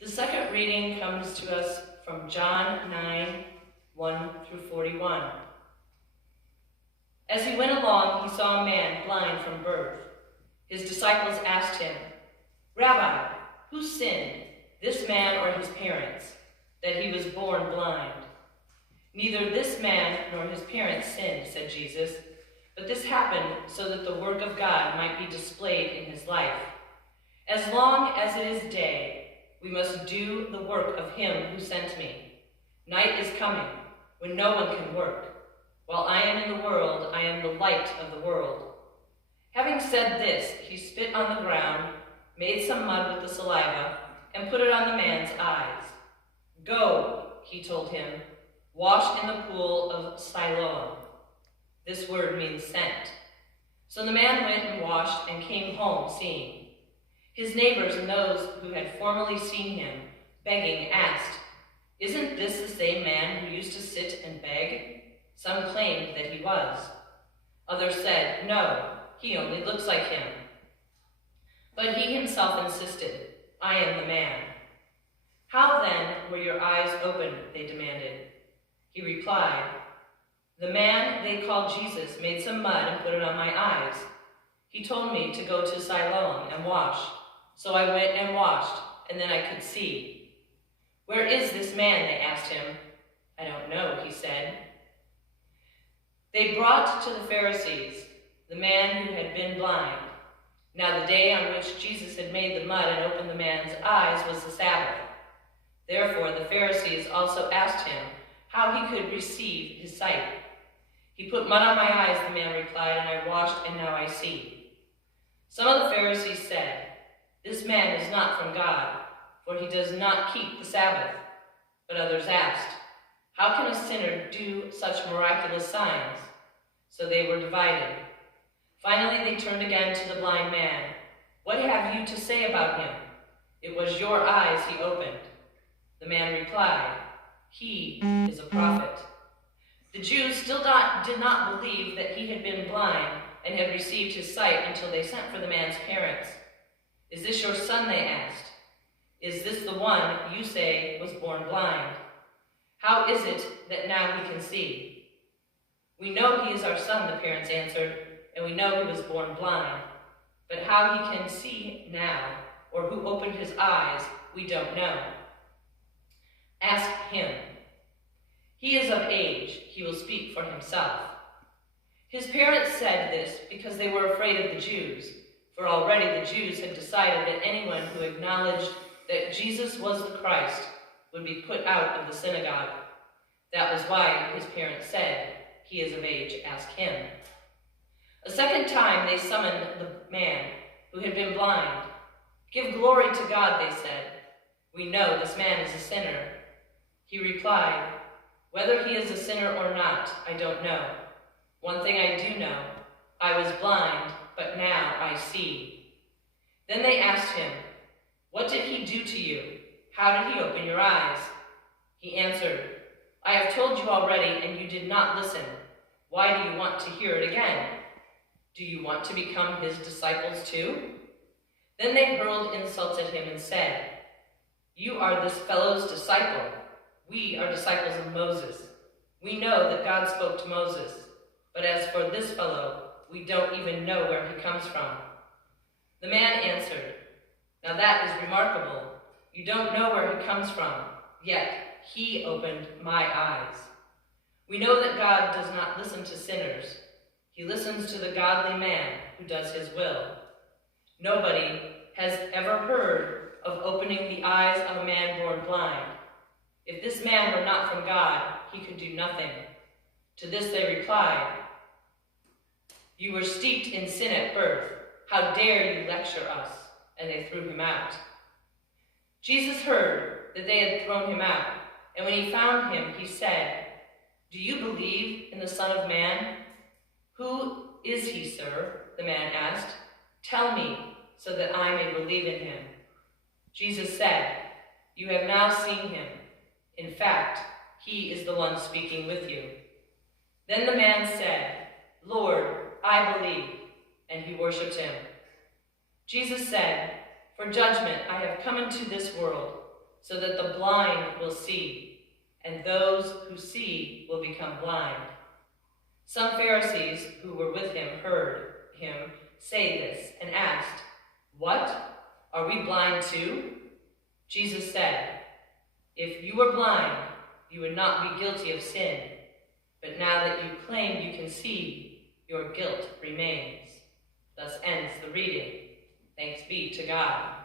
The second reading comes to us from John 9, 1 through 41. As he went along, he saw a man blind from birth. His disciples asked him, "Rabbi, who sinned, this man or his parents, that he was born blind?" "Neither this man nor his parents sinned," said Jesus, "but this happened so that the work of God might be displayed in his life. As long as it is day, we must do the work of him who sent me. Night is coming, when no one can work. While I am in the world, I am the light of the world." Having said this, he spit on the ground, made some mud with the saliva, and put it on the man's eyes. "Go," he told him, "wash in the pool of Siloam." This word means sent. So the man went and washed and came home seeing. His neighbors and those who had formerly seen him begging asked, "Isn't this the same man who used to sit and beg?" Some claimed that he was. Others said, "No, he only looks like him." But he himself insisted, "I am the man." "How then were your eyes opened?" they demanded. He replied, "The man they called Jesus made some mud and put it on my eyes. He told me to go to Siloam and wash. So I went and washed, and then I could see." "Where is this man?" they asked him. "I don't know," he said. They brought to the Pharisees the man who had been blind. Now the day on which Jesus had made the mud and opened the man's eyes was the Sabbath. Therefore the Pharisees also asked him how he could receive his sight. "He put mud on my eyes," the man replied, "and I washed, and now I see." Some of the Pharisees said, "This man is not from God, for he does not keep the Sabbath." But others asked, "How can a sinner do such miraculous signs?" So they were divided. Finally they turned again to the blind man. "What have you to say about him? It was your eyes he opened." The man replied, "He is a prophet." The Jews still did not believe that he had been blind and had received his sight until they sent for the man's parents. "Is this your son?" they asked. "Is this the one you say was born blind? How is it that now he can see?" "We know he is our son," the parents answered, "and we know he was born blind. But how he can see now, or who opened his eyes, we don't know. Ask him. He is of age, he will speak for himself." His parents said this because they were afraid of the Jews, for already the Jews had decided that anyone who acknowledged that Jesus was the Christ would be put out of the synagogue. That was why his parents said, "He is of age, ask him." A second time they summoned the man who had been blind. "Give glory to God," they said. "We know this man is a sinner." He replied, "Whether he is a sinner or not, I don't know. One thing I do know, I was blind, but now I see." Then they asked him, "What did he do to you? How did he open your eyes?" He answered, "I have told you already, and you did not listen. Why do you want to hear it again? Do you want to become his disciples too?" Then they hurled insults at him and said, "You are this fellow's disciple. We are disciples of Moses. We know that God spoke to Moses. But as for this fellow, we don't even know where he comes from." The man answered, "Now that is remarkable. You don't know where he comes from, yet he opened my eyes. We know that God does not listen to sinners. He listens to the godly man who does his will. Nobody has ever heard of opening the eyes of a man born blind. If this man were not from God, he could do nothing." To this they replied, "You were steeped in sin at birth. How dare you lecture us?" And they threw him out. Jesus heard that they had thrown him out, and when he found him, he said, "Do you believe in the Son of Man?" "Who is he, sir?" the man asked. "Tell me, so that I may believe in him." Jesus said, "You have now seen him. In fact, he is the one speaking with you." Then the man said, "Lord, I believe," and he worshipped him. Jesus said, "For judgment I have come into this world, so that the blind will see, and those who see will become blind. Some Pharisees who were with him heard him say this and asked, "What? Are we blind too?" Jesus said, "If you were blind, you would not be guilty of sin. But now that you claim you can see, your guilt remains." Thus ends the reading. Thanks be to God.